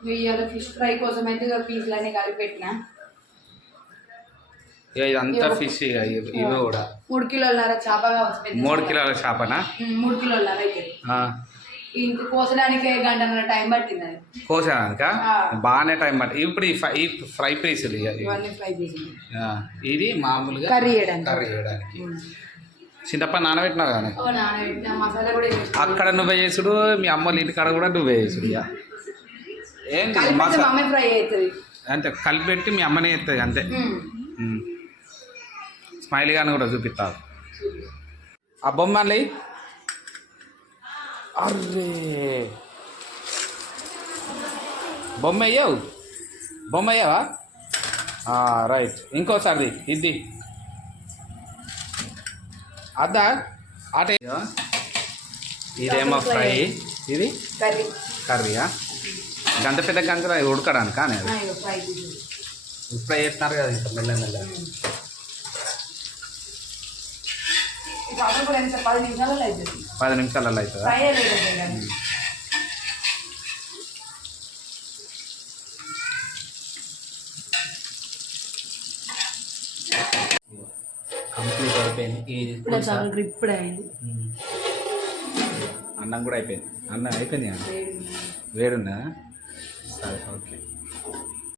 ఇవాళ fish fry కోసం అయితే ఇక పీసులన్నీ కలిపి పెట్టిన. ఇక ఇదంతా ఫిష్ ఇక ఇవి ఇవి కూడా. మూడు కిలోలన్నర చేప కావచ్చు పెద్ద మూడు చేప. కిలోల చేపనా? ఉమ్, మూడు కిలోలన్నర అయితే. ఆ, ఇంక కోసడానికి గంటన్నర టైం పట్టింది అది. ఆ. బాగానే టైం పట్టి ఇప్పుడు ఈ ఫ్రై ఈ ఫ్రై పీసులు ఇక ఇవి. ఇవన్నీ ఫ్రై చేసింది ఆ, ఇది మామూలుగా కర్రీ చేయడానికి. కర్రీ చేయడానికి. చింతపండు నానబెట్టినావు ఓ నానబెట్టిన మసాలా కూడా వేసిన అక్కడ నువ్వే చేసుడు మీ అమ్మ వాళ్ళ ఇంటికాడ కూడా నువ్వే చేసుడు ఇక. ఏంటి ఫ్రై అవుతుంది. అంతే కలిపెట్టి మీ అమ్మనే ఎత్తుంది అంతే. స్మైల్ గాని కూడా చూపిస్తారు ఆ బొమ్మలి అర్రే. బొమ్మ అయ్యావు బొమ్మ అయ్యావా రైట్ ఇంకోసారి ఇది అద్దా? అటే ఇదేమో ఫ్రై. ఇది? కర్రీ. కర్రీయా? గంట పెద్ద గంట ఉడకడానికి కానీ ఫ్రై చేస్తున్నారు కదా ఇంకా మెల్ల మెల్ల పది నిమిషాలలో అవుతుంది కంప్లీట్ అయిపోయింది. ఇప్పుడు అయింది. అన్నం కూడా అయిపోయింది. అన్నం అయిపోయింది అన్న 还有场景。